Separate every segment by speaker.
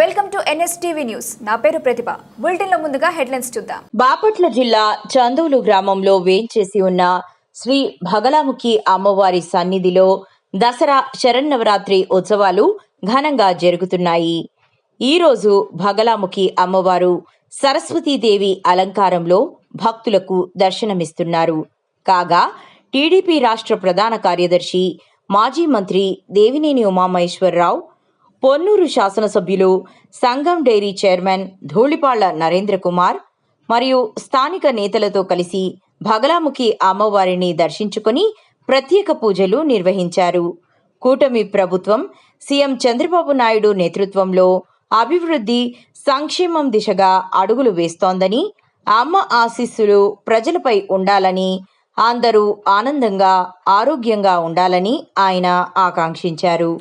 Speaker 1: Welcome to NSTV news. నా పేరు ప్రతిభ. బులెటిన్లో ముందుగా హెడ్లైన్స్ చూద్దాం.
Speaker 2: బాపట్ల జిల్లా చందూలు గ్రామంలో వేంచేసి ఉన్న శ్రీ భగలాముఖి అమ్మవారి సన్నిధిలో దసరా శరన్నవరాత్రి ఉత్సవాలు ఘనంగా జరుగుతున్నాయి. ఈరోజు భగలాముఖి అమ్మవారు సరస్వతీదేవి అలంకారంలో భక్తులకు దర్శనమిస్తున్నారు. కాగా టీడీపీ రాష్ట్ర ప్రధాన కార్యదర్శి మాజీ మంత్రి దేవినేని ఉమామహేశ్వరరావు పొన్నూరు శాసనసభ్యులు సంఘం డైరీ చైర్మన్ ధూళిపాళ్ళ నరేంద్ర కుమార్ మరియు స్థానిక నేతలతో కలిసి భగలాముఖి అమ్మవారిని దర్శించుకొని ప్రత్యేక పూజలు నిర్వహించారు. కూటమి ప్రభుత్వం సీఎం చంద్రబాబు నాయుడు నేతృత్వంలో అభివృద్ధి సంక్షేమం దిశగా అడుగులు వేస్తోందని అమ్మ ఆశీస్సులు ప్రజలపై ఉండాలని అందరూ ఆనందంగా ఆరోగ్యంగా ఉండాలని ఆయన ఆకాంక్షించారు.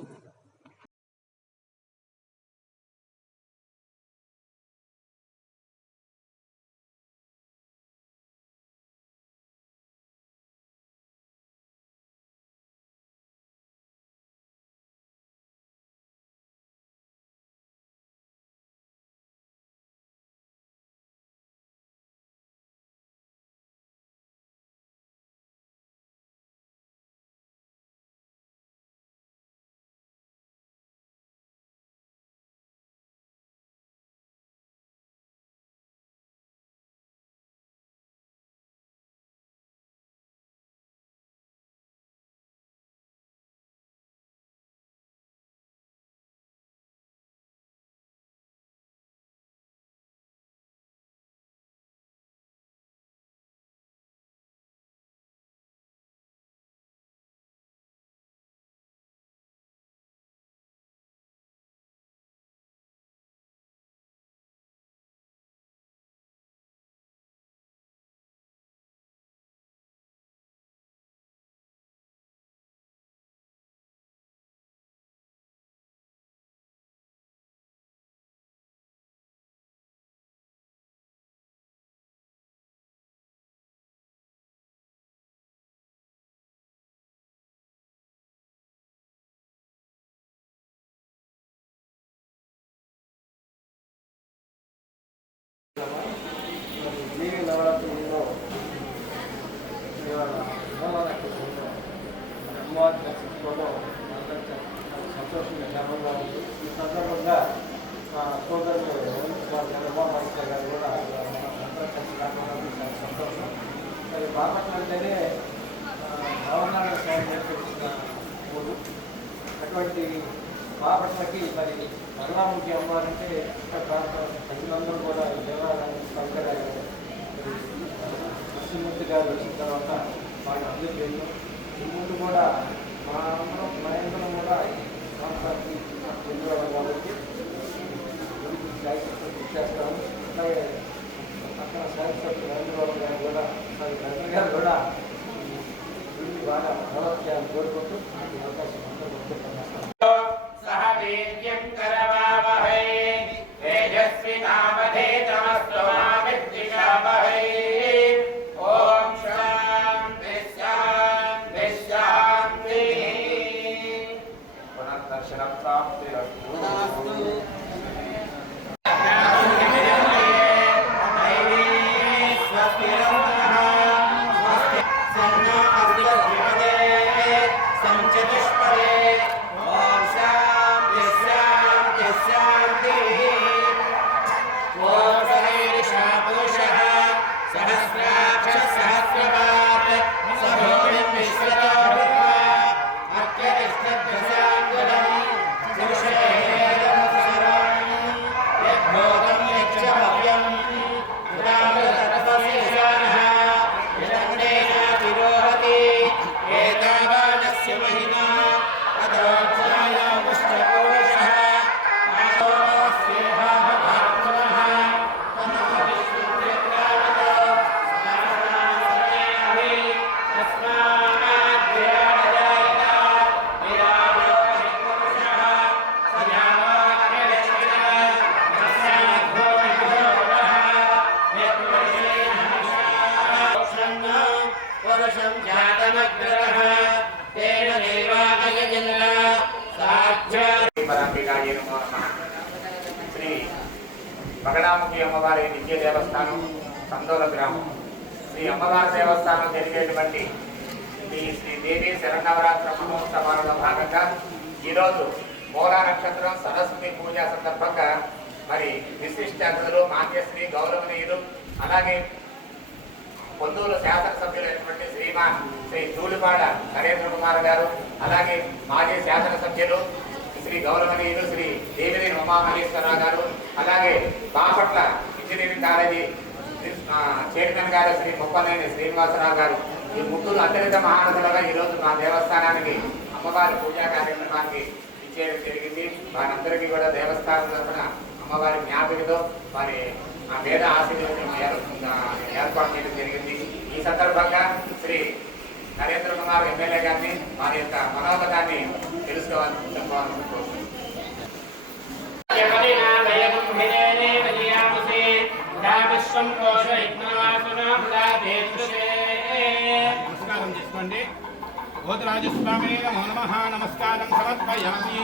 Speaker 3: అమ్మవారి నక్షత్రంలో సంతోషంగా గర్వంగా ఉంది ఈ సందర్భంగా సోదరులు వారి గారు కూడా సంతోషం మరి బాపట్ల అంటేనే స్వామి నేర్పించిన ఊరు అటువంటి బాపట్లకి మరి బలరాముఖి అమ్మారంటే ఇష్ట ప్రాంతం ప్రజలందరూ కూడా దేవాలయాన్ని పలకరారు గారు వచ్చిన తర్వాత వాళ్ళ అందరూ ముందు కూడా మా అందరం మా కూడా ఈ కాబట్టి చేస్తాము అలాగే పక్కన శాశ్వత నరేంద్రబాబు గారు కూడా మరి నరేంద్ర గారు కూడా గుడిని బాగా డెవలప్ చేయాలని కోరుకుంటూ ఈ అవకాశం అందరూ సందోల గ్రామం. శ్రీ అమ్మవారి దేవస్థానం జరిగేటువంటి శ్రీ శ్రీ దేవి శరణవరాత్ర మహోత్సవాలలో భాగంగా ఈరోజు మూలా నక్షత్రం సరస్వతి పూజ సందర్భంగా మరి విశిష్ట అతిథులు మాన్యశ్రీ గౌరవనీయులు అలాగే పొందూరు శాసనసభ్యులైనటువంటి శ్రీమాన్ శ్రీ జూలిపాడ నరేంద్ర కుమార్ గారు అలాగే మాజీ శాసనసభ్యులు శ్రీ గౌరవనీయులు శ్రీ దేవినేని ఉమామహేశ్వరరావు గారు అలాగే బాపట్ల ఇంజనీరింగ్ కాలేజీ చైర్మన్ గారు శ్రీ ముప్పనేని శ్రీనివాసరావు గారు ఈ ముగ్గురు అత్యంత మహానదులుగా ఈరోజు మా దేవస్థానానికి అమ్మవారి పూజా కార్యక్రమానికి ఇచ్చేయడం జరిగింది. వారందరికీ కూడా దేవస్థానం తరఫున అమ్మవారి జ్ఞాపికతో వారి ఆ వేద ఆశీర్వచనం ఏర్పాటు చేయడం జరిగింది. ఈ సందర్భంగా శ్రీ నరేంద్ర కుమార్ ఎమ్మెల్యే గారిని వారి యొక్క మనోగతాన్ని తెలుసుకోవాలని చెప్పాలనుకుంటున్నాను
Speaker 4: నమస్కారం చేసుకోండి. భూతరాజస్వామి నమో నమ నమస్కారం సమర్పయామి.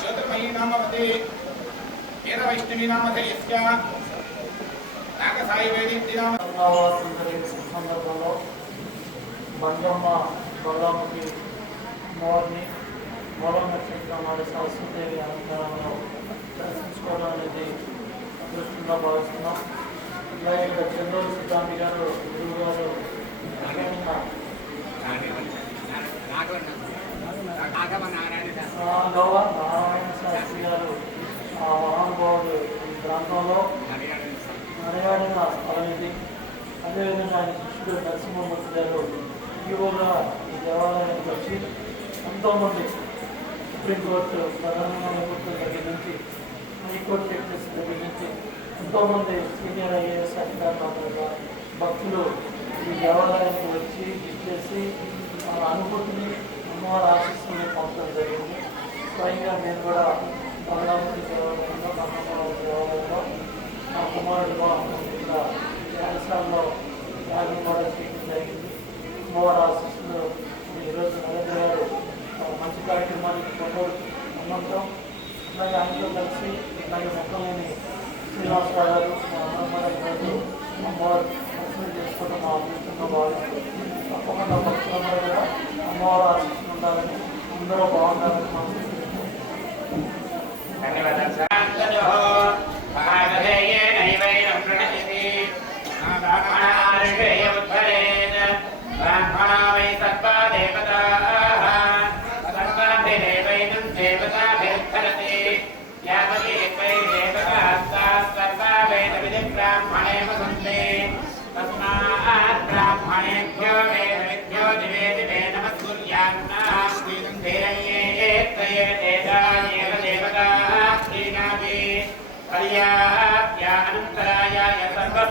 Speaker 4: చతుర్మయీ నామవతి వేద వైష్ణవి నామధే యస్య నాగసాయి వేది నామ
Speaker 5: అమరావతి జరిగిన సందర్భంలో బంగమ్మ బలరాముకి మోర్ని మూల నక్షత్రం వారి సరస్వతి అలంకారంలో దర్శించుకోవడం అనేది అదృష్టంగా భావిస్తున్నాం అలాగే ఇక్కడ సిద్ధాంతి గారు గురువు గారు ముఖ్యంగా ఆ, గౌవ నారాయణ శాస్త్రి గారు ఆ మహానుభావుడు ఈ ప్రాంతంలో నడయాడిన స్థలం ఇది అదేవిధంగా ఆయన శిష్యుడు నరసింహమూర్తి గారు ఈవోగా ఈ దేవాలయానికి వచ్చి ఎంతోమంది సుప్రీంకోర్టు ప్రధాన న్యాయమూర్తుల దగ్గర నుంచి హైకోర్టు జడ్జెస్ దగ్గర నుంచి ఎంతోమంది సీనియర్ ఐఏఎస్ అధికారులు భక్తులు ఈ దేవాలయానికి వచ్చి ఇచ్చేసి వాళ్ళ అనుభూతిని అమ్మవారి ఆశీస్సుని పంపడం జరిగింది. స్వయంగా నేను కూడా బలరామూర్తి దేవాలయంలో నమ్మవారి దేవాలయంలో నా కుమారుడుగా ఇక్కడ వ్యాసాల్లో యాగం కూడా చేయడం జరిగింది. అమ్మవారి ఆశీస్సులు ఈరోజు నరేంద్ర గారు మంచి కార్యక్రమానికి కొనుగోలు అన్నంతం అలాగే ఆయనతో కలిసి అలాగే మొక్కలేని శ్రీనివాసరావు గారు గారు అమ్మవారు దర్శనం చేసుకోవడం మా అదృష్టంగా భావిస్తూ తప్పకుండా భక్తులందరూ కూడా అమ్మవారి ఆశీస్సులు ఉండాలని అందరూ బాగుండాలని మనసు
Speaker 3: ధన్యవాదాలు సార్.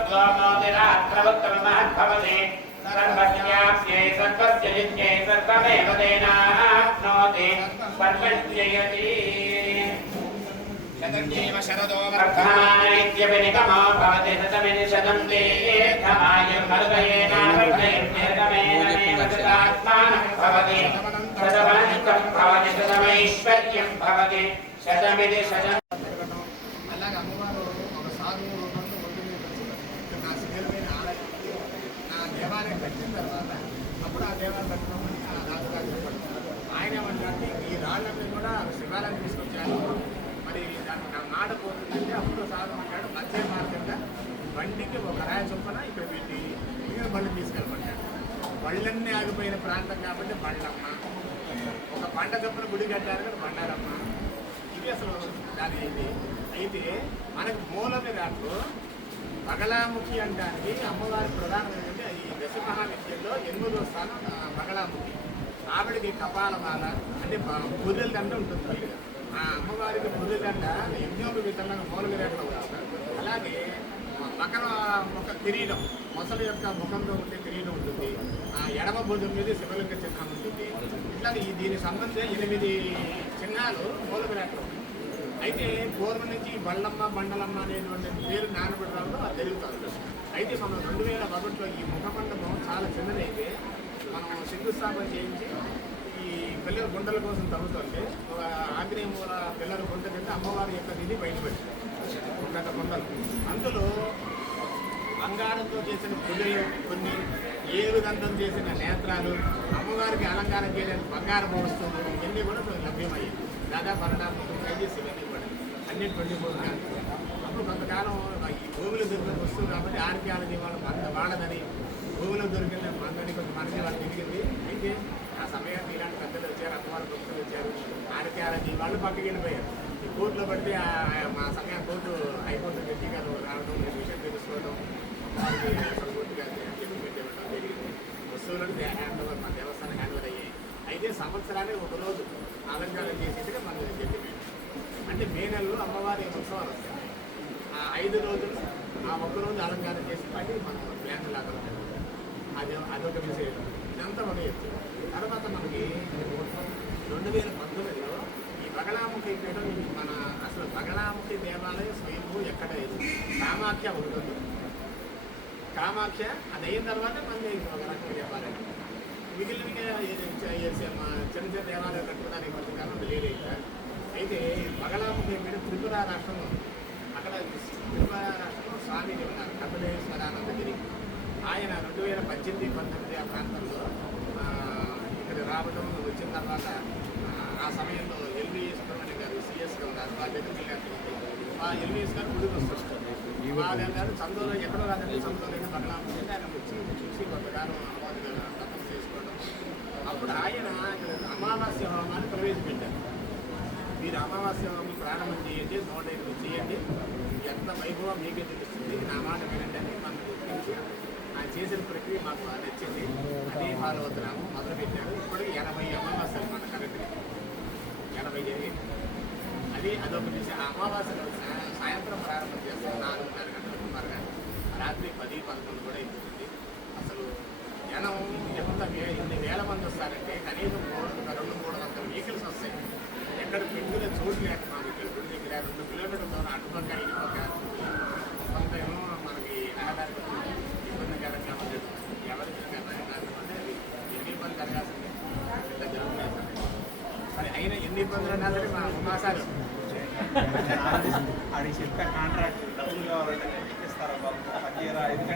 Speaker 3: సర్వస్వమోదిరాత్రవత్తమహద్భవతి సర్వజ్ఞాప్యే సర్వస్య జిజ్ఞే సర్వమేవ తేనాప్నోతి సర్వజ్ఞయతి
Speaker 4: శతజీవ శరదో
Speaker 3: వర్ధమానైత్యవినిగమో భవతి శతమిది శతం దీర్ఘమాయుర్మరుదయేనావర్ధయత్యేతమేనమేవ శతాత్మానం భవతి శతమనంతం భవతి శతమైశ్వర్యం భవతి శతమిది శతం
Speaker 4: జరగడం అలాగే అమ్మవారు ఒక సాగు రూపంలో ఒడ్డు మీద వచ్చి ఇక్కడ నా శిఖరమైన ఆలయం నా దేవాలయం కట్టిన తర్వాత అప్పుడు ఆ దేవాలయం కట్టుకోమని ఆ రాజుగారు చెప్పాడు ఆయన ఏమంటే ఈ రాళ్ళని కూడా శివాలయం తీసుకొచ్చాను మరి దానికి నా మాట పోతుందంటే అప్పుడు సాగు అంటాడు మధ్య మార్గంగా బండికి ఒక రాయ చొప్పున ఇక్కడ పెట్టి మిగిలిన బళ్ళు తీసుకెళ్ళమంటాడు. బళ్ళన్నీ ఆగిపోయిన ప్రాంతం కాబట్టి బళ్ళమ్మ. ఒక పంట చొప్పున గుడి కట్టారు కదా బండారమ్మ. ఇది అసలు దాని ఇది. అయితే మనకు మూల దాంట్లో బగలాముఖి అంటానికి అమ్మవారి ప్రధానమైన మహావిద్యలో ఎనిమిదో స్థానం ఆ, బగలాముఖి ఆవిడకి కపాలమాల అంటే బుర్రెల దండ ఉంటుంది ఆ అమ్మవారికి బుర్రెల దండ యజ్ఞోపవీతంగా విధంగా విరాట్లో వాడతారు అలాగే మకర ఒక కిరీటం మొసలి యొక్క ముఖంలో ఉండే కిరీటం ఉంటుంది. ఆ ఎడమ భుజం మీద శివలింగ చిహ్నం ఉంటుంది. ఇట్లా ఈ దీనికి సంబంధించిన ఎనిమిది చిహ్నాలు మూల అయితే పూర్వం నుంచి బళ్ళమ్మ బండలమ్మ అనేటువంటి పేరు నానబడడంలో అది జరుగుతుంది అయితే మనం రెండు వేల ఒకటిలో ఈ ముఖమండపం చాలా చిన్నదైతే మనం శంకుస్థాపన చేయించి ఈ పిల్లల గుండెల కోసం తవ్వుతుంటే ఒక ఆగ్నేయ మూల పిల్లల గుంట కింద అమ్మవారి యొక్క నిధి బయటపెట్టారు గత గుండలు. అందులో బంగారంతో చేసిన పుల్లలు కొన్ని ఏరుదంతం చేసిన నేత్రాలు అమ్మవారికి అలంకారం చేయలేని బంగారం వస్తువులు ఇవన్నీ కూడా లభ్యమయ్యాయి. దాదాపు పన్నెండు కేజీస్ ఇవన్నీ కూడా. అన్ని ట్వంటీ ఫోర్ అప్పుడు కొంతకాలం ఈ భూమిలో దొరికిన వస్తువు కాబట్టి ఆర్కియాలజీ వాళ్ళు మన వాళ్ళదని భూమిలో దొరికిన మందని కొంత మనసు వాళ్ళు తిరిగింది అయితే ఆ సమయానికి ఇలాంటి పెద్దలు వచ్చారు అమ్మవారి భక్తులు వచ్చారు. ఆర్కియాలజీ వాళ్ళు పక్కకి వెళ్ళిపోయారు. ఈ కోర్టులో పడితే మా సమయం కోర్టు హైకోర్టు జడ్జి గారు రావడం ఈ విషయం తెలుసుకోవడం వారికి పూర్తిగా జడ్జిమెంట్ ఇవ్వడం జరిగింది. వస్తువులను హ్యాండ్ ఓవర్ మన దేవస్థానం హ్యాండ్ ఓవర్ అయ్యాయి. అయితే సంవత్సరానికి ఒక రోజు అలంకారం చేసేట్టుగా మనం జడ్జిమెంట్ అంటే మే నెలలో అమ్మవారి ఉత్సవాలు వస్తాయి. ఐదు రోజులు ఆ ఒక్క రోజు అలంకారం చేసి మళ్ళీ మనం ప్లాన్ లాగా అది అదొక విషయం ఇదంతా మనం ఎత్తు. తర్వాత మనకి రెండు వేల పంతొమ్మిదిలో ఈ బగలాముఖి పీఠం మన అసలు బగలాముఖి దేవాలయం స్వయంభూ ఎక్కడ లేదు. కామాఖ్య ఉంటుంది. కామాఖ్య కామాక్ష అది అయిన తర్వాత మళ్ళీ ఒక రకం దేవాలయం. మిగిలిన చిన్న చిన్న దేవాలయం కట్టుకోవడానికి కొంచెం కారణం లేదు అయితే బగలాముఖి పీఠం త్రిపుర రాష్ట్రంలో ఉంది. అక్కడ స్వామి రాష్ట్రంలో ఉన్నారు కపిలేశ్వరానందగిరి. ఆయన రెండు వేల పద్దెనిమిది పంతొమ్మిది ఆ ప్రాంతంలో ఇక్కడ రావడం వచ్చిన తర్వాత ఆ, సమయంలో ఎల్వి సుబ్రహ్మణ్యం గారు సిఎస్గా ఉన్నారు వాళ్ళ దగ్గరికి వెళ్ళినట్టు ఆ ఎల్విఎస్ గారు ముందుకు వస్తారు. వాళ్ళు గారు చందోలో ఎక్కడో రాదండి చందోలో బగలాముఖి అంటే ఆయన వచ్చి చూసి కొంతకాలం అమ్మవారి గారు తపస్సు చేసుకోవడం అప్పుడు ఆయన అమావాస్య హోమాన్ని ప్రవేశపెట్టారు. మీరు అమావాస్య హోమం ప్రారంభం చేయండి నూట ఎనిమిది చేయండి. ఎంత వైభవం మీకే తెలుస్తుంది? నా మాట వినండి అని మనకు ఆయన చేసిన ప్రక్రియ మాకు నచ్చింది. అదే ఫాలో అవుతున్నాము మొదలు పెట్టారు ఇప్పటికి ఎనభై అమావాస్యలు మన కరెక్ట్ ఎనభై జరిగింది. అది అదొక విషయం ఆ సాయంత్రం ప్రారంభం చేస్తాం నాలుగున్నర గంటలకు సుమారుగా రాత్రి పది పదకొండు కూడా అయిపోతుంది. అసలు జనం ఎంత వే- ఎన్ని వేల మంది వస్తారంటే కనీసం మూడు